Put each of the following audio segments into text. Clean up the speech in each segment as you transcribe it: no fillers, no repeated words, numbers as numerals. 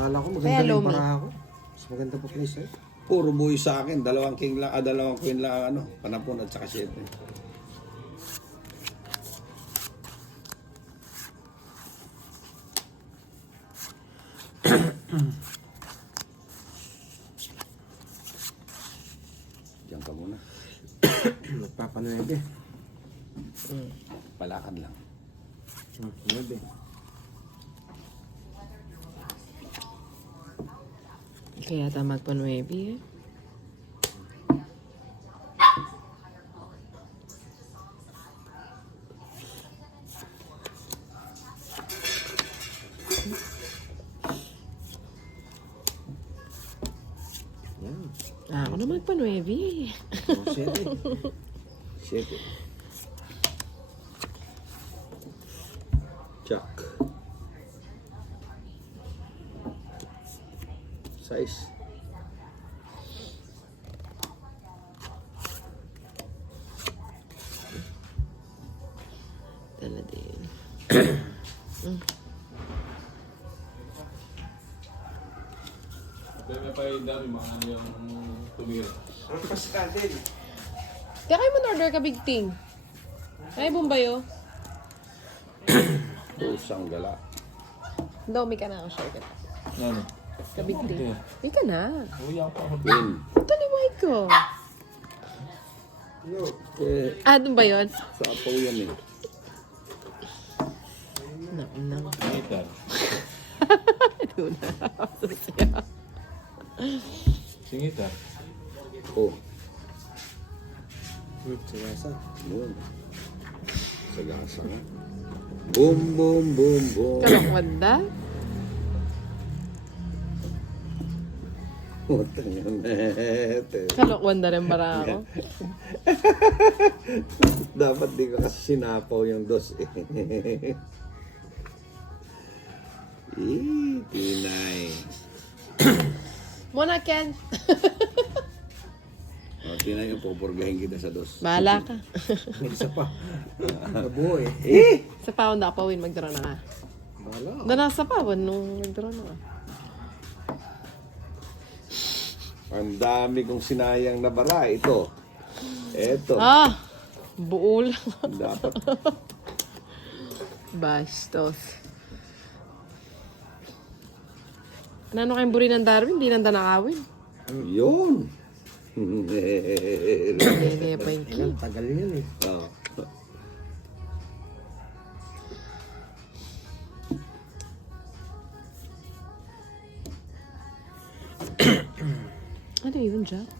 Akala ko Kaya maganda rin Lomi. para ako. Mas maganda pa place eh. Puro buhay sa akin. Dalawang king lang, dalawang queen lang, ano, panapon at saka 7. Diyan ka muna. Nagpapanuebe. Palakad lang. Nuebe. Kaya tama magpa-9 eh. Yan. Ako na magpa-9 eh. Oh, 7. 7. Jack. 6. Dala din. May pa yung dami mga ano yung tumira. Kaya kayo mo order ka big thing. Ay, Bumbayo. Pusang gala. Daw, may ka na ako share ka. Ano? Ka big thing. May ka na. Uwi ako pa ako. Queen. Ito ni White ko. Eh, Doon ba yun? sa apaw yan eh. No. Gitar. Doon na. Singitar. Oh, Sagasa. yun. Sagasa nga. Boom, boom, boom, boom. Kalakwanda? Utang yan eh. Kalakwanda rin para ako. Dapat di ka kasi sinapaw yung dos eh. Tinay. Muna, Ken. O, tinay yung pupurgahin kita sa dos. Bahala ka. Isa pa. Nabuo eh. Sa pawon na pawin, magdara na ka. Bahala. Dana sa pawon nung magdara na ka. Ang dami kong sinayang na bara. Ito. Eto. Buo lang. Dapat. Bastos. Ano kayong buri ng Darwin? Di nanda nakawin. Yun. Hindi pa yung Ilan, tagal yun eh. Oh. Ano yun, Jack?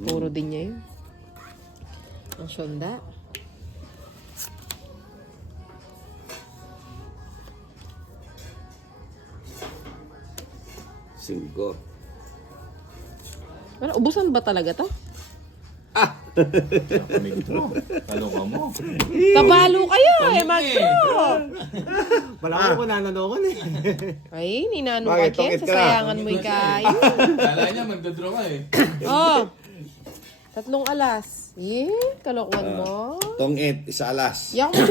Puro din niya yun. Ang syonda. Singko. Ano, ubusan ba talaga to? Kamig mo. Talo ka mo. Kabalo kayo eh, Magdo! Wala ko nananokon eh. Ay, ninano Bakit? ka, Ken. Tungit ka. Sasayangan mo yung kayo. Kala niya magdodraw ka eh. Oh! 3 alas. Kalokohan mo. Tong 8, isa alas. Yak mo